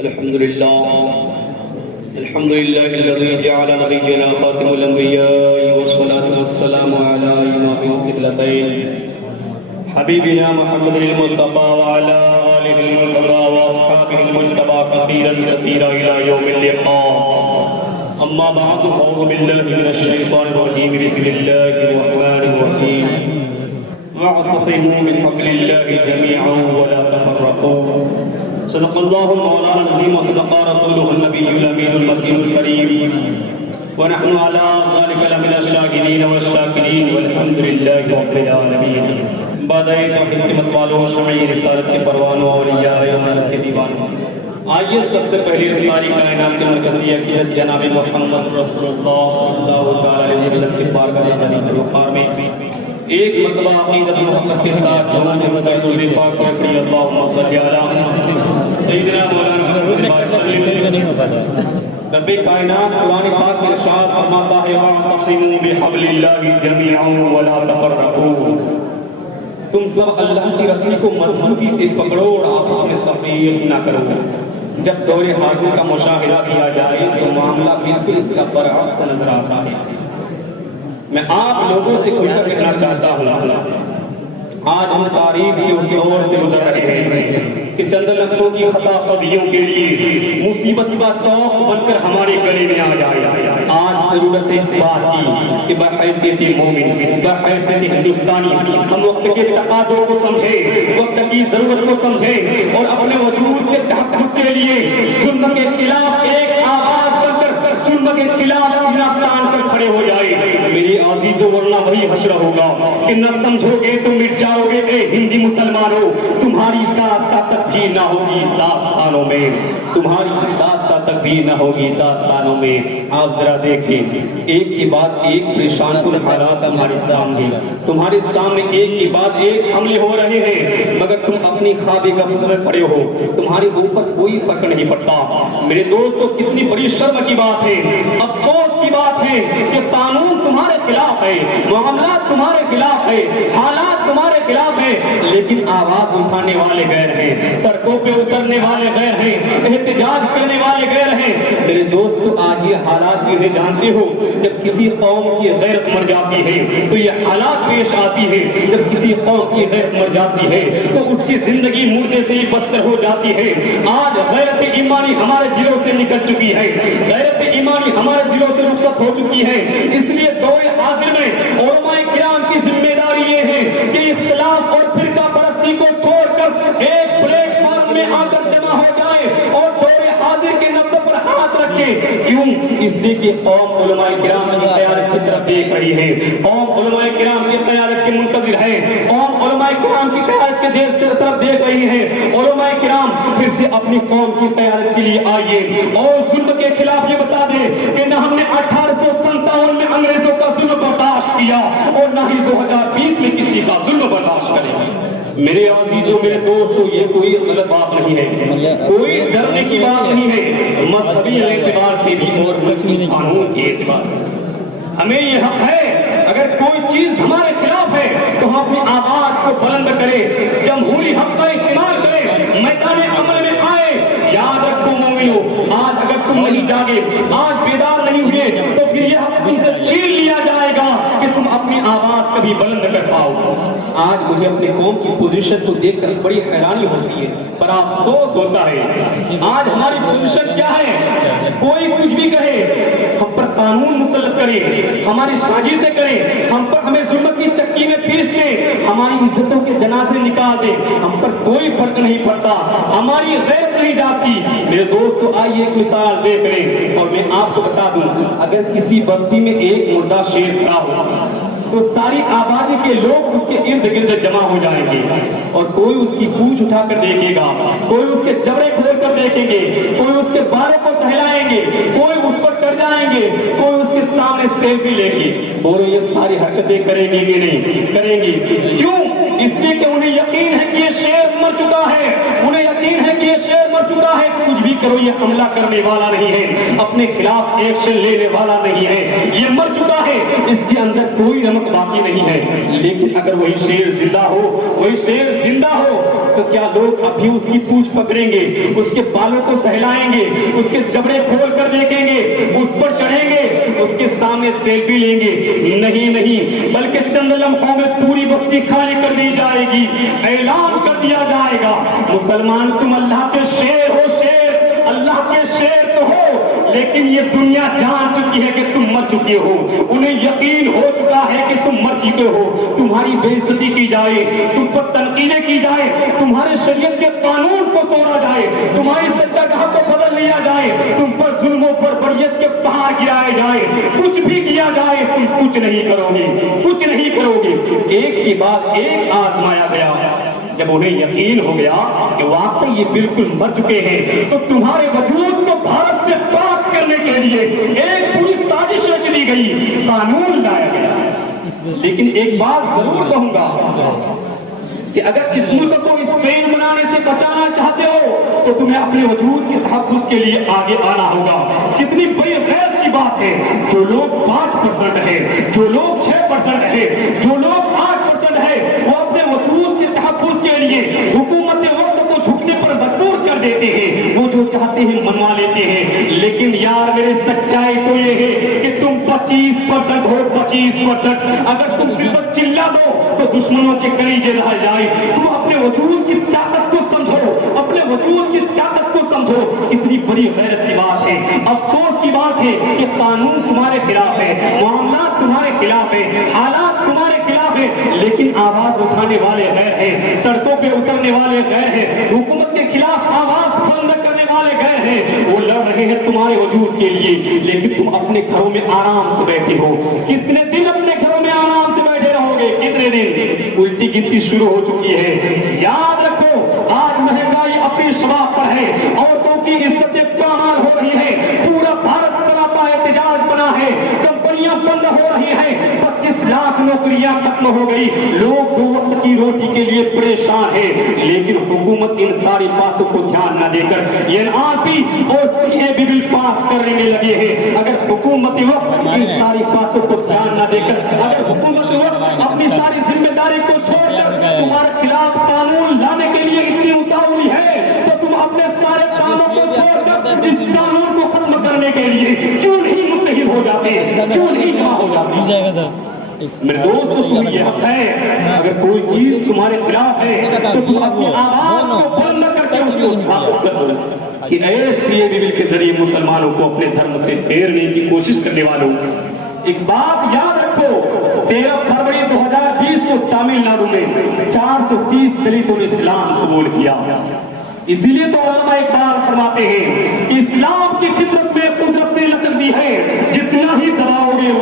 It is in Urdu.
الحمد لله الذي جعل نبينا خاتم الأنبياء والصلاة والسلام على إمام القبلتين حبيبنا محمد المصطفى وعلى آله المرتضى وأصحابه المجتبى كثيرا إلى يوم اللقاء. أما بعد فأعوذ بالله من الشيطان الرجيم. بسم الله الرحمن الرحيم. واعتصموا بحبل الله جميعا ولا تفرقوا. صدق الله مولانا العظيم وصدق رسوله النبي الأمين المكين الكريم ونحن على ذلك لمن الشاكرين والشاكرين والحمد لله رب العالمين. بعد توحید کے متوالوں شمعی رسالت کے پروانوں اور اولیاء کے دیوانوں، آئیے سب سے پہلے ساری کائنات کے مرکزی عقیدت جناب محمد رسول اللہ صلی اللہ علیہ وسلم کے بارگاہ جلیل وقار میں ایک مرتبہ عقیدت محمد کے ساتھ جناب رسول پاک صلی اللہ علیہ وسلم سیدنا مولانا رب کائنات قرآن پاک میں ارشاد فرماتا ہے واعتصموا بحبل اللہ جميعا ولا تفرقوا. تم سب اللہ کی رسی کو مضبوطی سے پکڑو اور آپس میں تفریق نہ کرو. جب دور حاضر کا مشاہدہ کیا جائے تو معاملہ بالکل اس کا برعکس نظر آتا ہے. میں آپ لوگوں سے کچھ کہنا چاہتا ہوں. آج ہم تاریخ کے اس دور سے گزر رہے ہیں کہ چند لمحوں کی خطا صدیوں کے لیے مصیبت کا توق بن کر ہمارے گلے میں آ جائے. آج ضرورت ہے اس بات کی کہ بحیثیت مومن، بحیثیت ہندوستانی ہم وقت کے تقاضوں کو سمجھیں، وقت کی ضرورت کو سمجھیں اور اپنے وجود کے تحفظ کے لیے ظلم کے خلاف ایک آواز بن کر ظلم کے خلاف سینہ تان کر کھڑے ہو جائے. میری عزیزوں ورنہ وہی حشر ہوگا کہ نہ سمجھو گے تو مٹ جاؤ گے. اے ہندی مسلمانوں، تمہاری داستہ تک بھی نہ ہوگی داستانوں میں، تمہاری داستہ تک بھی نہ ہوگی داستانوں میں. آپ ذرا دیکھیں، ایک کے بعد ایک پریشان کن حالات ہمارے سامنے، تمہارے سامنے ایک کے بعد ایک حملے ہو رہے ہیں، مگر تم اپنی خوابے کا پتھر پڑے ہو، تمہارے اوپر کوئی فرق نہیں پڑتا. میرے دوستو، کتنی بڑی شرم کی بات ہے، افسوس کی بات ہے کہ قانون تمہارے خلاف ہے، معاملات تمہارے خلاف ہے، حالات تمہارے خلاف ہے، لیکن آواز اٹھانے والے غیر ہیں، سڑکوں پہ اترنے والے غیر ہیں، احتجاج کرنے والے غیر ہیں. میرے دوستو، آج یہ حالات یہ جانتے ہو، جب کسی قوم کی غیرت مر جاتی ہے تو یہ حالات پیش آتی ہے. جب کسی قوم کی غیرت مر جاتی ہے تو اس کی زندگی مردے سے ہی بدتر ہو جاتی ہے. آج غیرت ایمانی ہمارے دلوں سے نکل چکی ہے، غیرت ایمانی ہمارے دلوں سے رخصت ہو چکی ہے. اس لیے دور حاضر میں علماء کرام کی ذمہ داری یہ ہے کہ اختلاف اور فرقہ پرستی کو چھوڑ کر ایک پلیٹ فارم میں آ کر جمع ہو جائے اور دور حاضر کے نقطوں پر ہاتھ رکھے. کیوں؟ اس لیے کہ قوم علماء کرام کی قیادت کی طرف دیکھ رہی ہے، قوم علماء کرام کی قیادت کے منتظر ہے، قوم علماء کرام کی قیادت کے طرف دیکھ رہی ہے. علماء کرام پھر سے اپنی قوم کی قیادت کے لیے آئیے اور ظلم کے خلاف یہ بتا دیں کہ نہ ہم نے 1857 میں انگریزوں کا ظلم برداشت کیا اور نہ ہی 2020 میں کسی کا ظلم برداشت کریں گے. میرے عزیزوں، میرے دوستوں، یہ کوئی غلط بات نہیں ہے، کوئی ڈرنے کی بات نہیں ہے. مذہبی اعتبار سے بھی اور قانون کے اعتبار سے ہمیں یہ حق ہے، اگر کوئی چیز ہمارے خلاف ہے تو ہم اپنی آواز کو بلند کریں، جمہوری حق کا استعمال کریں، میدان عمل میں آئے. یاد رکھو مومنو، آج اگر تم نہیں جاگے، آج بیدار نہیں ہوئے تو پھر یہ حق تم سے چھین لیا جائے گا کہ تم اپنی آواز کبھی بلند کر پاؤ. آج مجھے اپنے قوم کی پوزیشن کو دیکھ کر بڑی حیرانی ہوتی ہے، پر افسوس ہوتا ہے. آج ہماری پوزیشن کیا ہے؟ کوئی کچھ بھی کہے، ہم پر قانون مسلط کرے، ہماری سازشیں کریں، ہم پر ہمیں ظلم کی چکی میں پیس کے ہماری عزتوں کے جنازے نکال دے، ہم پر کوئی فرق نہیں پڑتا، ہماری غیرت نہیں جاتی. میرے دوستو، آئیے ایک مثال دیکھ لیں اور میں آپ کو بتا دوں، اگر کسی بستی میں ایک مردہ شیر کھڑا ہو تو ساری آبادی کے لوگ اس کے ارد گرد جمع ہو جائیں گے اور کوئی اس کی پوچھ اٹھا کر دیکھے گا، کوئی اس کے جبڑے کھول کر دیکھیں گے، کوئی اس کے بالوں کو سہلائیں گے، کوئی اس پر چڑھ جائیں گے، کوئی اس کے سامنے سیلفی لیں گے. بولو، یہ ساری حرکتیں کریں گے کہ نہیں کریں گے؟ کیوں؟ اس لیے کہ انہیں یقین ہے کہ یہ شیر مر چکا ہے، انہیں یقین ہے کہ یہ شیر مر چکا ہے. کچھ بھی کرو یہ حملہ کرنے والا نہیں ہے، اپنے خلاف ایکشن لینے والا نہیں ہے، یہ مر چکا ہے، اس کے اندر کوئی رمق باقی نہیں ہے۔ لیکن اگر وہی شیر زندہ ہو، وہی شیر زندہ ہو تو کیا لوگ ابھی اس کی پوچھ پکڑیں گے، اس کے بالوں کو سہلائیں گے، اس کے جبڑے کھول کر دیکھیں گے، اس پر چڑھیں گے، اس کے سامنے سیلفی لیں گے؟ نہیں، بلکہ چند لمحوں میں پوری بستی خالی کر دی جائے گی، اعلان کر دیا جائے گا مسلمان تم اللہ کے شیر ہو، شیر اللہ کے شیر تو ہو، لیکن یہ دنیا جان چکی ہے کہ تم مر چکے ہو، انہیں یقین ہو چکا ہے کہ تم مر چکے ہو، تمہاری بے عزتی کی جائے، تم پر تنقیدیں کی جائے، تمہارے شریعت کے قانون کو توڑا جائے، تمہاری سجدہ کو بدل لیا جائے، تم پر ظلموں پر بریت کے پہاڑ گرائے جائے، کچھ بھی کیا جائے، تم کچھ نہیں کرو گے، کچھ نہیں کرو گے۔ ایک کے بعد ایک آزمایا گیا، جب انہیں یقین ہو گیا کہ واقعی یہ بالکل مر چکے ہیں تو تمہارے وجود کو بھارت سے پاک کرنے کے لیے ایک پوری سازش رچ دی گئی، قانون لایا گیا۔ لیکن ایک بات ضرور کہوں گا کہ اگر اس ملک کو اس پین بنانے سے بچانا چاہتے ہو تو تمہیں اپنے وجود کے تحفظ کے لیے آگے آنا ہوگا۔ کتنی بڑی غیرت کی بات ہے، جو لوگ 5% ہے، جو لوگ 6% ہے، جو لوگ 8% ہے، وہ اپنے وجود کے تحفظ کے لیے حکومت وقت کو جھکنے پر مجبور کر دیتے ہیں، وہ جو چاہتے ہیں منوا لیتے ہیں۔ لیکن یار میرے سچائی تو یہ ہے کہ تم 25% ہو، 25%۔ اگر تم صرف چلا دو تو دشمنوں کے کلیجے رہ جائے۔ تم اپنے وجود کی طاقت کو سمجھو، اپنے وجود کی طاقت کو سمجھو، کتنی بڑی غیرت کی بات ہے۔ افسوس کی بات ہے کہ قانون تمہارے خلاف ہے، معاملات تمہارے خلاف ہے، حالات تمہارے خلاف ہے، لیکن آواز اٹھانے والے غیر ہیں، سڑکوں پہ اترنے والے غیر ہیں، حکومت کے خلاف آواز بلند کرنے والے غیر ہیں، وہ لڑ رہے ہیں تمہارے وجود کے لیے، لیکن تم اپنے گھروں میں آرام سے بیٹھے ہو۔ کتنے دن اپنے گھروں میں آرام سے بیٹھے رہو گے؟ کتنے دن؟ الٹی گنتی شروع ہو چکی ہے۔ یاد رکھو آج مہنگائی اپنی شراب پر ہے، عورتوں کی عزتیں پامال ہو رہی ہے، پورا بھارت سراپا احتجاج بنا ہے، کمپنیاں بند ہو رہی ہیں، 25 لاکھ نوکریاں ختم ہو گئی، لوگ 2 وقت کی روٹی کے لیے پریشان ہیں، لیکن حکومت ان ساری باتوں کو دھیان نہ دے کر NRP اور CAB بل پاس کرنے میں لگے ہیں۔ اگر حکومت وقت ان ساری باتوں کو دھیان نہ دے کر، اگر حکومت وقت اپنی ساری ذمہ داری کو چھوڑ کر تمہارے خلاف قانون لانے کے لیے اتنی اتاولی ہے تو تم اپنے سارے کاموں کو چھوڑ کر اس قانون کو ختم کرنے کے لیے کیوں نہیں متحد ہو جاتے، کیوں نہیں جمع ہو جاتے؟ میرے دوست تمہیں یہ حق ہے، اگر کوئی چیز تمہارے خلاف ہے تو تم اپنی آواز کو بلند کر کے اس کو ثابت کر دو کہ ایسے بل کے ذریعے مسلمانوں کو اپنے دھرم سے پھیرنے کی کوشش کرنے والوں۔ ایک بات یاد رکھو، 13 فروری 2020 کو تامل ناڈو میں 430 دلتوں نے اسلام قبول کیا۔ اسی لیے تو علماء اقبال فرماتے ہیں کہ اسلام کی خدمت میں قدرت نے لچک دی ہے، جتنا ہی دباؤ گے